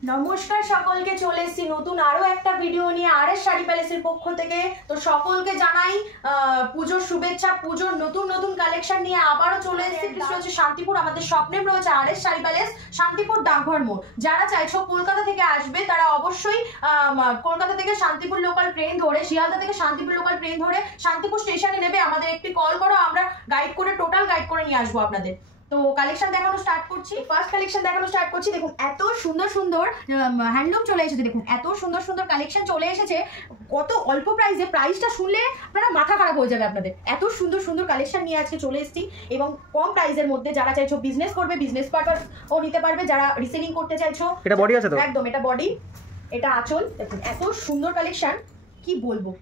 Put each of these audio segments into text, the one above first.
নমস্কার সকলকে, চলে এসেছি নতুন আরো একটা ভিডিও নিয়ে আরএস শাড়ি প্যালেসের পক্ষ থেকে। তো সকলকে জানাই পুজোর শুভেচ্ছা। পুজোর নতুন নতুন কালেকশন নিয়ে আবারও চলে এসেছি। হচ্ছে শান্তিপুর, আমাদের স্বপ্নের রয়েছে আরএস শাড়ি প্যালেস, শান্তিপুর ডাকঘর মোড়। যারা চাইছো কলকাতা থেকে আসবে তারা অবশ্যই কলকাতা থেকে শান্তিপুর লোকাল ট্রেন ধরে, শিয়ালদা থেকে শান্তিপুর লোকাল ট্রেন ধরে শান্তিপুর স্টেশনে নেবে। আমাদের একটি কল করো, আমরা গাইড করে টোটাল গাইড করে নিয়ে আসবো আপনাদের। তো কালেকশন দেখানো স্টার্ট করছি। ফার্স্ট কালেকশন দেখানো স্টার্ট করছি। দেখুন এত সুন্দর সুন্দর হ্যান্ডলুম চলে এসেছে। দেখুন এত সুন্দর সুন্দর কালেকশন চলে এসেছে, কত অল্প প্রাইসে। প্রাইসটা শুনলে আপনারা মাথা খারাপ হয়ে যাবে আপনাদের। এত সুন্দর সুন্দর কালেকশন নিয়ে আজকে চলে এসেছি এবং কম প্রাইসের মধ্যে। যারা চাইছো বিজনেস করবে, বিজনেস পারপাস ও নিতে পারবে। যারা রিসেলিং করতে চাইছো, এটা বডি আছে তো? একদম, এটা বডি, এটা আঁচল। দেখুন এত সুন্দর কালেকশন, কি বলবো।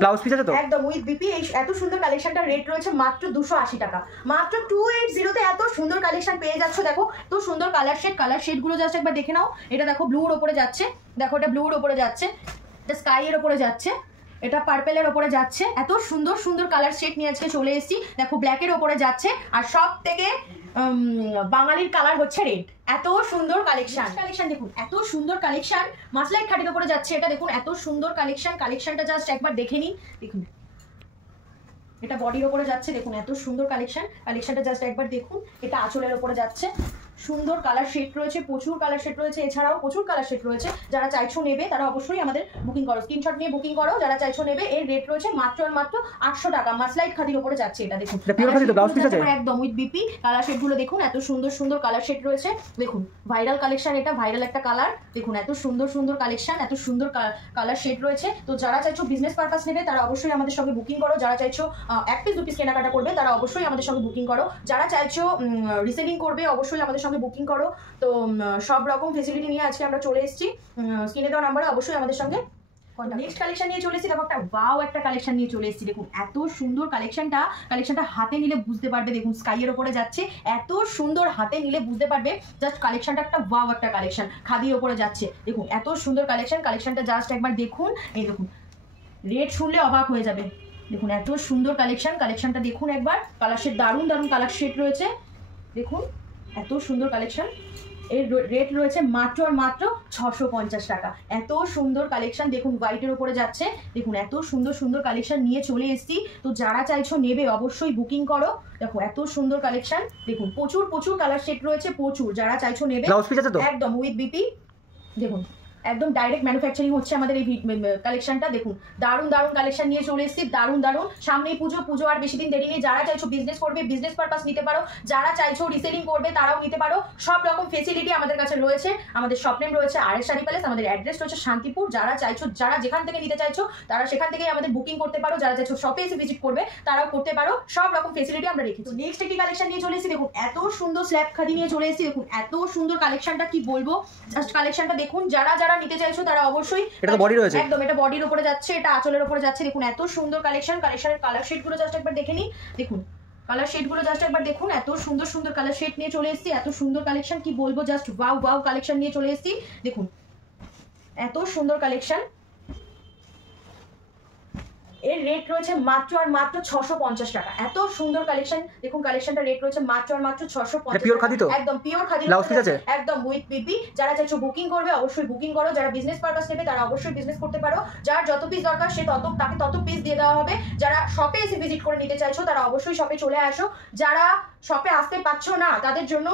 ব্লাউজ পিস আছে তো? একদম উইথ বিপি। এত সুন্দর কালেকশনটা রেট রয়েছে মাত্র 280 টাকা। মাত্র 280 তে এত সুন্দর কালেকশন পেয়ে যাচ্ছ। দেখো তো সুন্দর কালার শেড গুলো জাস্ট একবার দেখে নাও। এটা দেখো ব্লুর উপরে যাচ্ছে, দেখো এটা ব্লুর উপরে যাচ্ছে, এটা স্কাই এর উপরে যাচ্ছে, এটা পার্পেলের ওপরে যাচ্ছে। এত সুন্দর সুন্দর কালার শেড নিয়ে আজকে চলে এসেছি। দেখো ব্ল্যাকের ওপরে যাচ্ছে, আর সব থেকে বাঙালির কালার হচ্ছে রেড। এত সুন্দর কালেকশন দেখুন, এত সুন্দর কালেকশন মাসলাইট খাটির উপরে যাচ্ছে। এটা দেখুন এত সুন্দর কালেকশনটা জাস্ট একবার দেখে নিন। দেখুন এটা বডির ওপরে যাচ্ছে। দেখুন এত সুন্দর কালেকশনটা জাস্ট একবার দেখুন। এটা আঁচলের ওপরে যাচ্ছে। সুন্দর কালার শেড রয়েছে, প্রচুর কালার শেড রয়েছে, এছাড়াও প্রচুর কালার শেড রয়েছে। যারা চাইছো নেবে তারা অবশ্যই আমাদের বুকিং করো, স্ক্রিনশট নিয়ে বুকিং করো। যারা চাইছো নেবে, এর রেট রয়েছে মাত্র 800 টাকা। মাসলাইট খাদির উপরে যাচ্ছে। এটা দেখুন একদম উইথ বিপি। কালার শেড গুলো দেখুন, এত সুন্দর সুন্দর কালার শেড রয়েছে। দেখুন ভাইরাল কালেকশন, এটা ভাইরাল একটা কালার। দেখুন এত সুন্দর সুন্দর কালেকশন, এত সুন্দর কালার শেড রয়েছে। তো যারা চাইছো বিজনেস পারপাস নেবে তারা অবশ্যই আমাদের সঙ্গে বুকিং করো। যারা চাইছো 1 পিস 2 পিস কেনাকাটা করবে তারা অবশ্যই আমাদের সঙ্গে বুকিং করো। যারা চাইছো রিসেলিং করবে অবশ্যই আমাদের সঙ্গে বুকিং করো। তো সব রকম ফেসিলিটি নিয়ে আজকে আমরা চলে এসেছি। স্ক্রিনে দেওয়া নাম্বারে অবশ্যই আমাদের সঙ্গে। নেক্সট কালেকশন নিয়ে চলে এসেছি। দেখো একটা ওয়াও একটা কালেকশন নিয়ে চলে এসেছি। দেখুন এত সুন্দর কালেকশনটা হাতে নিলে বুঝতে পারবে। দেখুন স্কাইয়ের ওপরে যাচ্ছে, এত সুন্দর, হাতে নিলে বুঝতে পারবে। জাস্ট কালেকশনটা একটা ওয়াও একটা কালেকশন, খাদির ওপরে যাচ্ছে। দেখুন এত সুন্দর কালেকশনটা জাস্ট একবার দেখুন। এই দেখুন রেট শুনলে অবাক হয়ে যাবে। দেখুন এত সুন্দর কালেকশনটা দেখুন একবার। কালার শেড দারুণ দারুণ কালার শেড রয়েছে। দেখুন এত সুন্দর কালেকশন, এর রেট রয়েছে মাত্র 650 টাকা। এত সুন্দর কালেকশন দেখুন, হোয়াইটের উপরে যাচ্ছে। দেখুন এত সুন্দর সুন্দর কালেকশন নিয়ে চলে এসেছি। তো যারা চাইছো নেবে অবশ্যই বুকিং করো। দেখো এত সুন্দর কালেকশন, দেখুন প্রচুর কালার সেট রয়েছে, প্রচুর। যারা চাইছো নেবে, একদম উইথ বিপি। দেখুন একদম ডাইরেক্ট ম্যানুফ্যাকচারিং হচ্ছে আমাদের এই কালেকশনটা। দেখুন দারুণ দারুণ কালেকশন নিয়ে চলে এসেছি, দারুণ। সামনেই পুজো আর বেশি দিন দেরি নেই। যারা চাইছো বিজনেস করবে, বিজনেস পারপাস নিতে পারো। যারা চাইছো রিসেলিং করবে তারাও নিতে পারো। সব রকম ফেসিলিটি আমাদের কাছে রয়েছে। আমাদের শপ নেম রয়েছে আরএস শাড়ি প্যালেস, আমাদের অ্যাড্রেস রয়েছে শান্তিপুর। যারা চাইছো, যারা যেখান থেকে নিতে চাইছো তারা সেখান থেকেই আমাদের বুকিং করতে পারো। যারা চাইছো শপে এসে ভিজিট করবে তারাও করতে পারো। সব রকম ফেসিলিটি আমরা রেখেছি। নেক্সট একটি কালেকশন নিয়ে চলে এসেছি। দেখুন এত সুন্দর স্ল্যাব খাদি নিয়ে চলে এসেছি। দেখুন এত সুন্দর কালেকশনটা, কি বলবো। জাস্ট কালেকশনটা দেখুন। যারা নিতে চাইছো তারা অবশ্যই, এটা বডি রয়েছে, একদম এটা বডির উপরে যাচ্ছে, এটা আঁচলের উপরে যাচ্ছে। দেখুন এত সুন্দর কালেকশনের কালার শেড গুলো জাস্ট একবার দেখে নিন। দেখুন কালার শেড গুলো জাস্ট একবার দেখুন। এত সুন্দর সুন্দর কালার শেড নিয়ে চলে এসেছি। এত সুন্দর কালেকশন, কি বলবো। জাস্ট ওয়াও কালেকশন নিয়ে চলে এসেছি। দেখুন এত সুন্দর কালেকশন, এর রেট রয়েছে মাত্র 650 টাকা। এত সুন্দর কালেকশন দেখুন। কালেকশনটা রেট রয়েছে মাত্র 650 পিওর খাদি তো? একদম পিওর খাদি, একদম উইথ বিপি। যারা চাইছো বুকিং করবে অবশ্যই বুকিং করো। যারা বিজনেস পারপাস নেবে তারা অবশ্যই বিজনেস করতে পারো। যার যত পিস দরকার সে তাকে তত পিস দিয়ে দেওয়া হবে। যারা শপে এসে ভিজিট করে নিতে চাইছো তারা অবশ্যই শপে চলে আসো। যারা শপে আসতে পারছো না তাদের জন্য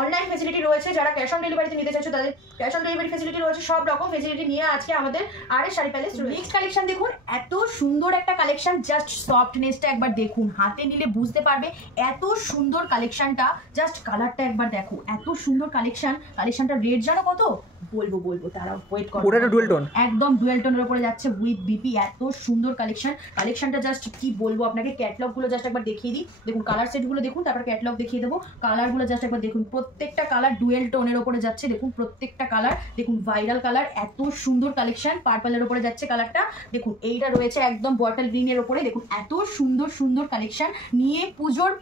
অনলাইন ফেসিলিটি রয়েছে। যারা ক্যাশ অন ডেলিভারিতে নিতে চাইছো তাদের ক্যাশ অন ডেলিভারি ফেসিলিটি রয়েছে। সব রকম ফেসিলিটি নিয়ে আজকে আমাদের RS sari palace. Next collection দেখুন, এত সুন্দর একটা কালেকশন। জাস্ট সফটনেসটা একবার দেখুন, হাতে নিলে বুঝতে পারবে। এত সুন্দর কালেকশনটা, জাস্ট কালারটা একবার দেখো। এত সুন্দর কালেকশনটা রেট জানো কত? বলবো তারা ওয়েট করো। ওটা ডুয়েল টোন, একদম ডুয়েল টোনের উপরে যাচ্ছে উইথ বিপি। এত সুন্দর কালেকশনটা জাস্ট কি বলবো আপনাকে। ক্যাটলগ গুলো জাস্ট একবার দেখিয়ে দিই। দেখুন কালার সেট গুলো দেখুন, তারপর ক্যাটলগ দেখিয়ে দেবো। কালার গুলো জাস্ট একবার দেখুন। প্রত্যেকটা কালার ডুয়েল টোনের উপরে যাচ্ছে। দেখুন প্রত্যেকটা কালার, দেখুন ভাইরাল কালার। এত সুন্দর কালেকশন, পার্পলের উপরে যাচ্ছে কালারটা। দেখুন এইটা রয়েছে একদম বটল গ্রিনের ওপরে দেখুন এত সুন্দর সুন্দর কালেকশন নিয়ে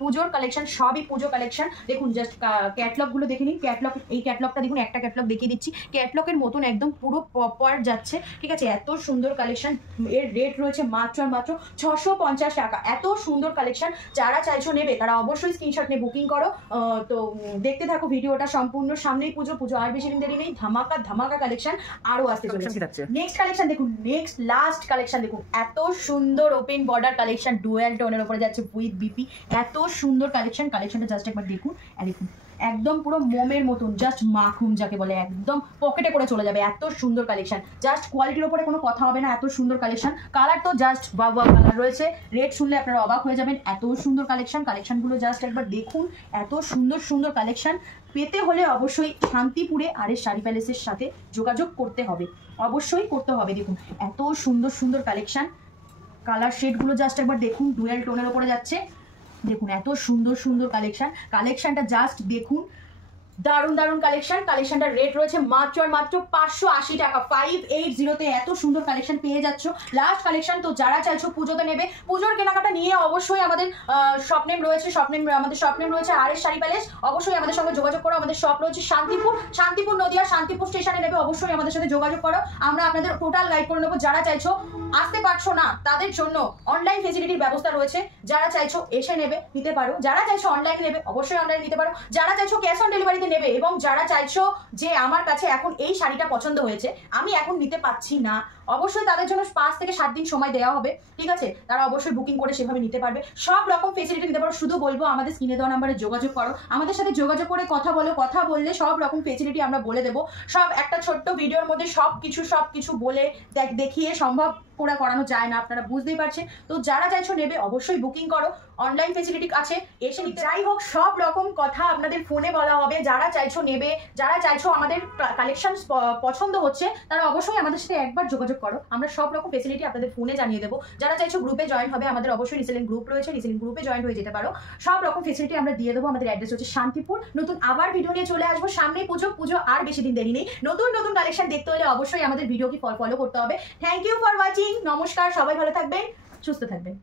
পুজোর কালেকশন, সবই পুজো কালেকশন। দেখুন জাস্ট ক্যাটলগ গুলো দেখে নিন। ক্যাটলগ, এই ক্যাটলগটা দেখুন, একটা ক্যাটলগ দেখিয়ে দিচ্ছি, ক্যাটলগের মতন একদম পুরো প্রপার যাচ্ছে, ঠিক আছে। এত সুন্দর কালেকশন, এর রেট রয়েছে মাত্র আর মাত্র 650 টাকা। এত সুন্দর কালেকশন, যারা চাইছো নেবে তারা অবশ্যই স্ক্রিনশট নিয়ে বুকিং করো। তো দেখতে থাকো ভিডিওটা সম্পূর্ণ। সামনেই পুজো আর বেশি দিন দেরি নেই, ধামাকা কালেকশন আরো আসতে চলেছে। নেক্সট কালেকশন দেখুন, নেক্সট লাস্ট কালেকশন দেখুন, এত সুন্দর ওপেন বর্ডার কালেকশন, ডুয়াল টোনের উপরে যাচ্ছে উইথ বিপি। এত সুন্দর কালেকশনটা জাস্ট একবার দেখুন। দেখুন একদম পুরো মোমের মতন, জাস্ট মাখুন যাকে বলে, একদম পকেটে করে চলে যাবে। এত সুন্দর কালেকশন, জাস্ট কোয়ালিটির উপরে কোনো কথা হবে না, এত সুন্দর কালেকশন। কালার তো জাস্ট ওয়াও কালার রয়েছে, রেট শুনলে আপনারা অবাক হয়ে যাবেন। এত সুন্দর কালেকশনগুলো জাস্ট একবার দেখুন। এত সুন্দর কালেকশন পেতে হলে অবশ্যই শান্তিপুরে আরএস শাড়ি প্যালেসের সাথে যোগাযোগ করতে হবে, অবশ্যই করতে হবে। দেখুন এত সুন্দর কালেকশন, কালার শেডগুলো জাস্ট একবার দেখুন, ডুয়াল টোনের ওপরে যাচ্ছে। দেখুন এত সুন্দর কালেকশনটা জাস্ট দেখুন, দারুণ কালেকশনটার রেট রয়েছে মাত্র আর মাত্র 580 টাকা। 580-তে এত সুন্দর কালেকশন পেয়ে যাচ্ছ। লাস্ট কালেকশন, তো যারা চাইছো পুজোতে নেবে, পুজোর কেনাকাটা নিয়ে অবশ্যই আমাদের স্বপ্নেম রয়েছে, আমাদের স্বপ্নেম রয়েছে আরএস শাড়ি প্যালেস। অবশ্যই আমাদের সঙ্গে যোগাযোগ করো। আমাদের শপ রয়েছে শান্তিপুর নদিয়া, শান্তিপুর স্টেশনে নেবে, অবশ্যই আমাদের সাথে যোগাযোগ করো। আমরা আপনাদের টোটাল গাইড করে নেবো। যারা চাইছো আসতে পারছো না তাদের জন্য অনলাইন ফেসিলিটির ব্যবস্থা রয়েছে। যারা চাইছো এসে নেবে, নিতে পারো। যারা চাইছো অনলাইনে নেবে, অবশ্যই অনলাইনে নিতে পারো। যারা চাইছো ক্যাশ অন ডেলিভারি নেবে, এবং যারা চাইছো যে আমার কাছে এখন এই শাড়িটা পছন্দ হয়েছে, আমি এখন নিতে পাচ্ছি না, অবশ্যই তাদের জন্য 5 থেকে 7 দিন সময় দেওয়া হবে, ঠিক আছে। তারা অবশ্যই বুকিং করে সেভাবে নিতে পারবে। সব রকম ফেসিলিটি নিতে পারো। শুধু বলবো আমাদের স্ক্রিনে দেওয়া নাম্বারে যোগাযোগ করো, আমাদের সাথে যোগাযোগ করে কথা বলো। কথা বললে সব রকম ফেসিলিটি আমরা বলে দেবো। সব একটা ছোট্ট ভিডিওর মধ্যে সবকিছু বলে দেখিয়ে সম্ভব পুরা করানো যায় না, আপনারা বুঝতেই পারছেন। তো যারা চাইছো নেবে, অবশ্যই বুকিং করো। অনলাইন ফেসিলিটি আছে, এসে নিতে। যাই হোক, সব রকম কথা আপনাদের ফোনে বলা হবে। যারা চাইছো নেবে, যারা চাইছো আমাদের কালেকশন পছন্দ হচ্ছে, তারা অবশ্যই আমাদের সাথে একবার যোগাযোগ করো। আমরা সব রকম ফেসিলিটি আপনাদের ফোনে জানিয়ে দেবো। যারা চাইছো গ্রুপে জয়েন হবে, আমাদের অবশ্যই রিসেলিং গ্রুপ রয়েছে, রিসেলিং গ্রুপে জয়েন হয়ে যেতে পারো। সব রকম ফেসিলিটি আমরা দিয়ে দেবো। আমাদের অ্যাড্রেস হচ্ছে শান্তিপুর। নতুন আবার ভিডিও নিয়ে চলে আসবো। সামনেই পুজো আর বেশি দিন দেরি নেই। নতুন কালেকশন দেখতে হলে অবশ্যই আমাদের ভিডিওকে ফলো করতে হবে। Thank you for watching. নমস্কার, সবাই ভালো থাকবেন, সুস্থ থাকবেন।